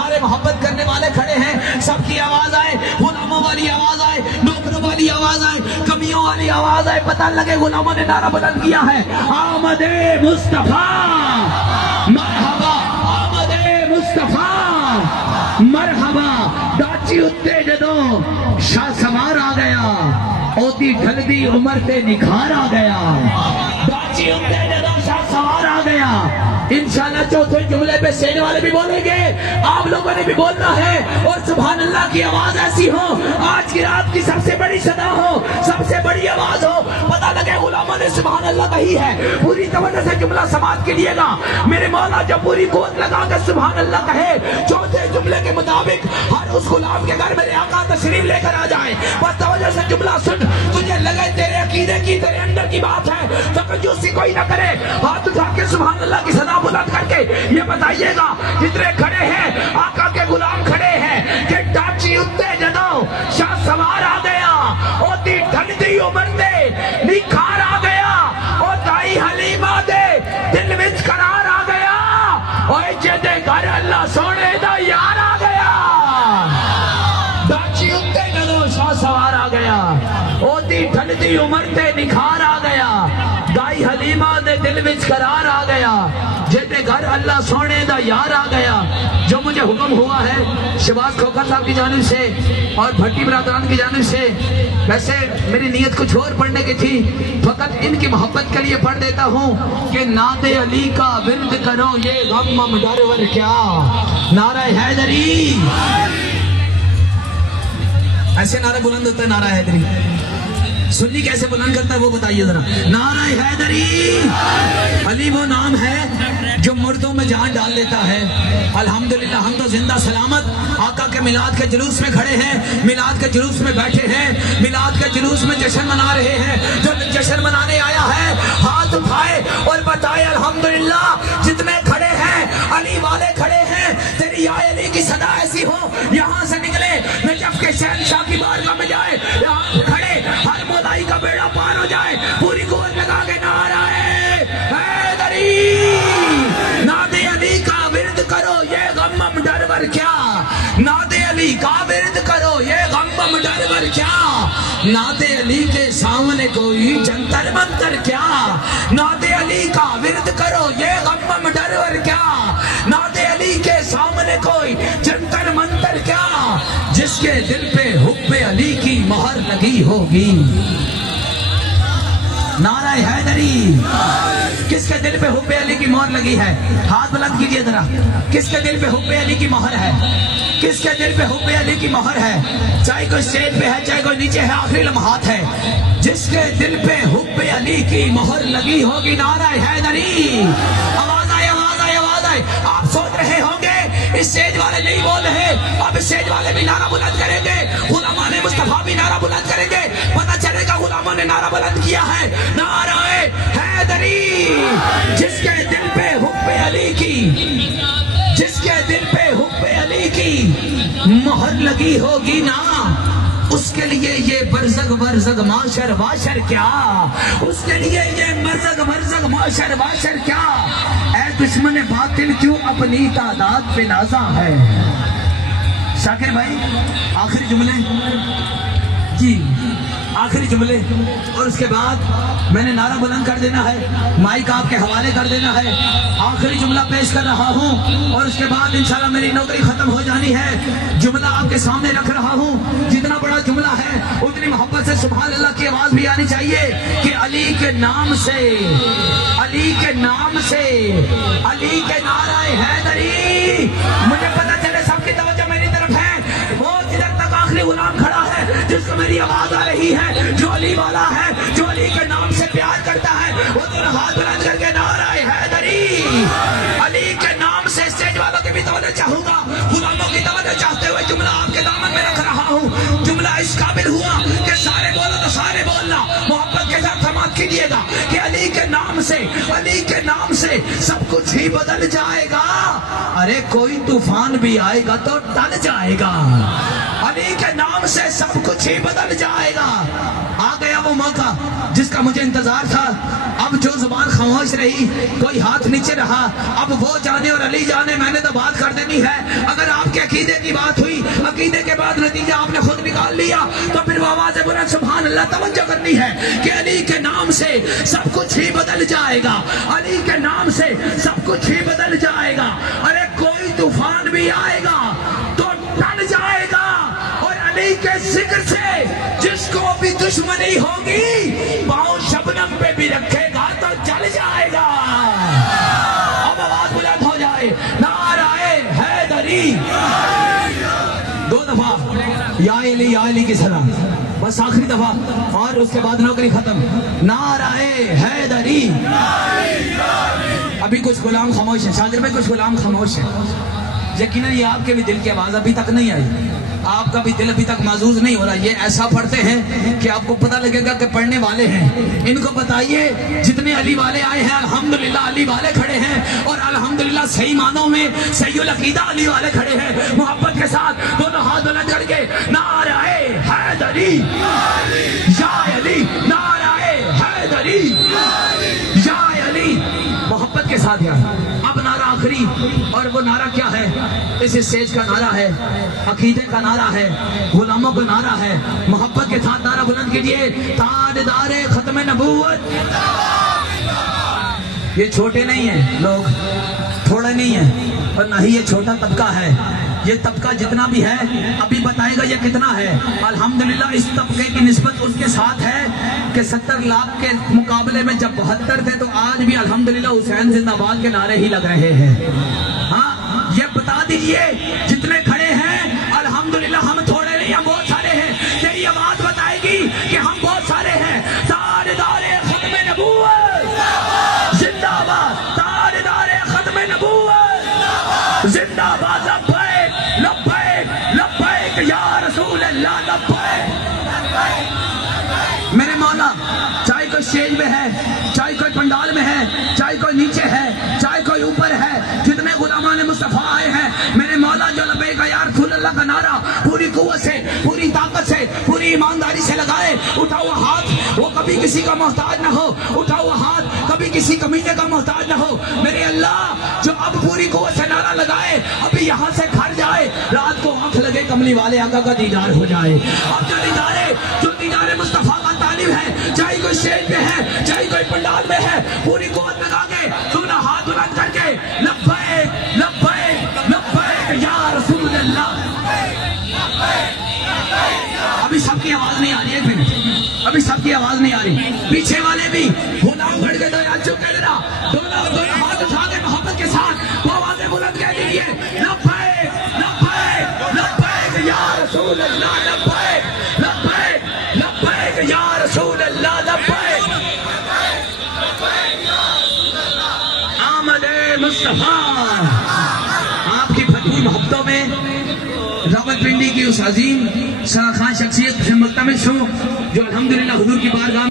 سارے محبت کرنے والے کھڑے ہیں، سب کی آواز آئے، غلاموں والی آواز آئے، نوکروں والی آواز آئے، کمیوں والی آواز آئے، پتہ لگے غلاموں نے نعرہ بلند کیا ہے، آمد مصطفیٰ مرحبا، آمد مصطفیٰ مرحبا۔ ڈاچی اتے جدوں شاہ سوار آ گیا، اوتی ڈھلدی عمر تے نکھار آ گیا، ڈاچی اتے جدوں شاہ سوار آ گیا۔ انشاءاللہ چوتھے جملے پہ سینے والے بھی بولیں گے، آپ لوگوں نے بھی بولنا ہے، اور سبحان اللہ کی آواز ایسی ہو، آج کی رات کی سب سے بڑی صدا ہو، سب سے بڑی آواز ہو، پتہ لگے غلاموں نے سبحان اللہ کہی ہے۔ پوری توجہ سے جملہ سماعت کیجیے گا، میرے مولا جب پوری گود لگا کر سبحان اللہ کہے، چوتھے جملے کے مطابق ہر اس غلام کے گھر میرے آقا تشریف لے کر آ جائے۔ بس توجہ سے جملہ سن، تجھے لگے تیرے عقیدے کی، تیرے اندر کی بات ہے تو کنجوسی کوئی نہ کرے، ہاتھ اٹھا کے سبحان اللہ کی صدا بلند کر کے یہ بتائیے گا، جتنے کھڑے ہیں آقا کے غلام کھڑے ہیں کہ ڈاچی اتے جدوں شاہ سوار آ گیا، اوتی ڈھلدی عمر دے نکھار آ گیا، او دائی حلیمہ دے دل وچ قرار آ گیا، اوے جدے گھر اللہ سونے دا یار آ گیا۔ ڈاچی اتے جدوں شاہ سوار آ گیا، اوتی ڈھلدی عمر تے نکھار آ گیا، دائی حلیمہ دے دل وچ قرار آ گیا، جیتے گھر اللہ سونے دا یار آ گیا۔ جو مجھے حکم ہوا ہے شہباز کھوکھر صاحب کی جانب سے اور بھٹی برادران کی جانب سے، ویسے میری نیت کچھ اور پڑھنے کی تھی، فقط ان کی محبت کے لیے پڑھ دیتا ہوں کہ نعت علی کا ورد کرو یہ غم مم ڈر ور کیا، نعرہ حیدری۔ ایسے نعرہ بلند ہوتا ہے نعرہ حیدری، سنی کیسے بلند کرتا ہے وہ بتائیے ذرا، نعرہ حیدری۔ علی وہ نام ہے جو مردوں میں جان ڈال دیتا ہے۔ الحمدللہ ہم تو زندہ سلامت آقا کے میلاد کے جلوس میں کھڑے ہیں، میلاد کے جلوس میں بیٹھے ہیں، میلاد کے جلوس میں جشن منا رہے ہیں۔ جو جشن منانے آیا ہے ہاتھ اٹھائے اور بتائے الحمدللہ، جتنے کھڑے ہیں علی والے کھڑے ہیں، تیری یا علی کی صدا ایسی ہو یہاں سے نکلے نجف کے شہنشاہ کی بارگاہ میں جائے، یہاں کھڑے ہر مولائی کا بیڑا پار ہو جائے، پوری گود لگا کے نعرہ حیدری۔ نعت علی کا ورد کرو یہ غم مم ڈر ور کیا، نعت علی کا ورد کرو یہ غم مم ڈر ور کیا، نعت علی کے سامنے کوئی جنتر منتر کیا، نعت علی کا ورد کرو یہ غم مم ڈر ور کیا، نعت علی کے سامنے کوئی جنتر منتر کیا، جس کے دل پہ حب علی کی مہر لگی ہوگی۔ نعرہ حیدری۔ کس کے دل پہ حب علی کی مہر لگی ہے؟ ہاتھ بلند کیجئے ذرا، کس کے دل پہ حب علی کی مہر ہے؟ کس کے دل پہ حب علی کی مہر ہے؟ چاہے کوئی اسٹیج پہ ہے چاہے کوئی نیچے ہے، آخری لمحات ہے، جس کے دل پہ حب علی کی مہر لگی ہوگی نعرہ حیدری۔ آواز آئے آواز آئے آواز آئے۔ آپ سوچ رہے ہوں گے اسٹیج والے نہیں بول رہے، اب اسٹیج والے بھی نعرہ بلند کریں گے، غلامان مصطفیٰ بھی نعرہ بلند کریں گے، پتہ چلے گا غلاموں نے نعرہ بلند کیا ہے نعرہ حیدری۔ جس کے دل پہ حب علی کی، جس کے دل پہ حب علی کی مہر لگی ہوگی نا، اس کے لیے یہ برزگ برزگ معاشر واشر کیا، اس کے لیے یہ برزگ برزگ معاشر واشر کیا۔ اے دشمن باطل کیوں اپنی تعداد پہ نازاں ہے۔ شاکر بھائی آخری جملے، جی آخری جملے، اور اس کے بعد میں نے نعرہ بلند کر دینا ہے، مائک آپ کے حوالے کر دینا ہے۔ آخری جملہ پیش کر رہا ہوں اور اس کے بعد انشاءاللہ میری نوکری ختم ہو جانی ہے۔ جملہ آپ کے سامنے رکھ رہا ہوں، جتنا بڑا جملہ ہے اتنی محبت سے سبحان اللہ کی آواز بھی آنی چاہیے کہ علی کے نام سے، علی کے نام سے، علی کے نعرہ حیدری۔ مجھے پتہ چلے سب کی توجہ میری طرف ہے، وہ جدھر تک آخری غلام کھڑا ہے جس کو میری آواز آ رہی ہے، جو علی والا ہے، جو علی کے نام سے پیار کرتا ہے، وہ دونوں ہاتھ بلند کر کے نعرہ حیدری۔ علی کے نام سے اسٹیج والوں کی بھی توجہ چاہوں گا، غلاموں کی توجہ چاہتے ہوئے جملہ آپ کے دامن میں رکھ رہا ہوں۔ جملہ اس قابل ہوا کہ سارے بولو تو سارے بولنا، محبت کے ساتھ سماعت کیجیے گا کہ علی کے نام سے، علی کے نام سے سب کچھ ہی بدل جائے گا۔ ارے کوئی طوفان بھی آئے گا تو ٹل جائے گا، علی کے نام سے سب کچھ ہی بدل جائے گا۔ آ گیا وہ موقع جس کا مجھے انتظار تھا، اب جو زبان خاموش رہی، کوئی ہاتھ نیچے رہا، اب وہ جانے اور علی جانے، میں نے تو بات کر دینی ہے۔ اگر آپ کے عقیدے کی بات ہوئی، عقیدے کے بعد نتیجہ آپ نے خود نکال لیا، تو پھر وہ آواز بلند سبحان اللہ توجہ کرنی ہے کہ علی کے نام سے سب کچھ ہی بدل جائے گا، علی کے نام سے سب کچھ ہی بدل جائے گا۔ ارے کوئی طوفان بھی آئے گا تو ٹل جائے گا، اور علی کے ذکر سے جس کو بھی دشمنی ہوگی پاؤں شبنم پہ بھی رکھے گا تو چل جائے گا۔ اب آواز بلند ہو جائے، نعرہ حیدری، 2 دفعہ یا علی کی سلام، بس آخری دفعہ، اور اس کے بعد نوکری ختم، نعرہ حیدری۔ ابھی کچھ غلام خاموش ہیں، شاگرد میں کچھ غلام خاموش ہیں، یقیناً یہ آپ کے بھی دل کی آواز ابھی تک نہیں آئی، آپ کا بھی دل ابھی تک محظوظ نہیں ہو رہا۔ یہ ایسا پڑھتے ہیں کہ آپ کو پتہ لگے گا کہ پڑھنے والے ہیں۔ ان کو بتائیے جتنے علی والے آئے ہیں الحمدللہ علی والے کھڑے ہیں، اور الحمدللہ صحیح معنوں میں صحیح العقیدہ علی والے کھڑے ہیں، محبت کے ساتھ دونوں ہاتھ بلند کر کے نعرہ حیدری یا علی، نعرہ حیدری یا علی، محبت کے ساتھ یار۔ اب نعرہ آخری، اور وہ نعرہ کیا ہے؟ اس اسٹیج کا نعرہ ہے، عقیدے کا نعرہ ہے، غلاموں کا نعرہ ہے، محبت کے ساتھ نعرہ بلند کیجئے، تاجدار ختم نبوت۔ یہ چھوٹے نہیں ہیں لوگ، تھوڑے نہیں ہیں، اور نہ ہی یہ چھوٹا طبقہ ہے، یہ طبقہ جتنا بھی ہے ابھی بتائے گا یہ کتنا ہے۔ الحمدللہ اس طبقے کی نسبت اس کے ساتھ ہے کہ 70 لاکھ کے مقابلے میں جب 72 تھے تو آج بھی الحمدللہ حسین زندہ باد کے نعرے ہی لگ رہے ہیں۔ ہاں یہ بتا دیجئے جتنے کھڑے ہیں الحمدللہ ہم تھوڑے نہیں، ہم بہت سارے ہیں، تیری آواز بتائے گی کہ ہم بہت سارے ہیں۔ تاجدار ختم نبوت زندہ باد، تاجدار ختم نبوت زندہ باد، لبیک لبیک لبیک یا رسول اللہ، لبیک۔ میرے مولا چاہے کوئی اسٹیج میں ہے، چاہے کوئی پنڈال میں ہے، چاہے کوئی نیچے ہے، چاہے کوئی اوپر ہے، جتنے غلامان مصطفیٰ آئے ہیں، میرے مولا جو لبیک یا رسول اللہ کا نعرہ پوری قوت سے، پوری طاقت سے، پوری ایمانداری سے لگائے، اٹھا ہوا ہاتھ وہ کبھی کسی کا محتاج نہ ہو، اٹھا ہوا ہاتھ کبھی کسی کمینے کا محتاج نہ ہو۔ میرے اللہ جو اب پوری قوت سے نعرہ لگائے، ابھی یہاں سے گھر جائے، رات کو آنکھ لگے کملی والے آقا کا دیدار ہو جائے۔ اب جو دیدار مصطفیٰ کا طالب ہے، چاہے کوئی اسٹیج پہ ہے، چاہے کوئی پنڈال میں ہے، پوری قوت لگا کے دونوں ہاتھ بلند کر کے لبیک لبیک لبیک یا رسول اللہ۔ ابھی سب کی آواز نہیں آ رہی، ایک منٹ، ابھی سب کی آواز نہیں آ رہی، پیچھے والے بھی غلام گھڑ کے دو یا چپ کر دینا، دونوں ہاتھ اٹھا کے محبت کے ساتھ وہ آوازیں بلند کہہ دیجیے، لبیک لبیک لبیک یا رسول اللہ، لبیک لبیک لبیک یا رسول اللہ، لبیک آمد مصطفیٰ۔ آپ کی بھرپور محبتوں میں راولپنڈی کی اس عظیم سراخان شخصیت سے ملتمس ہوں جو الحمدللہ حضور کی بارگاہ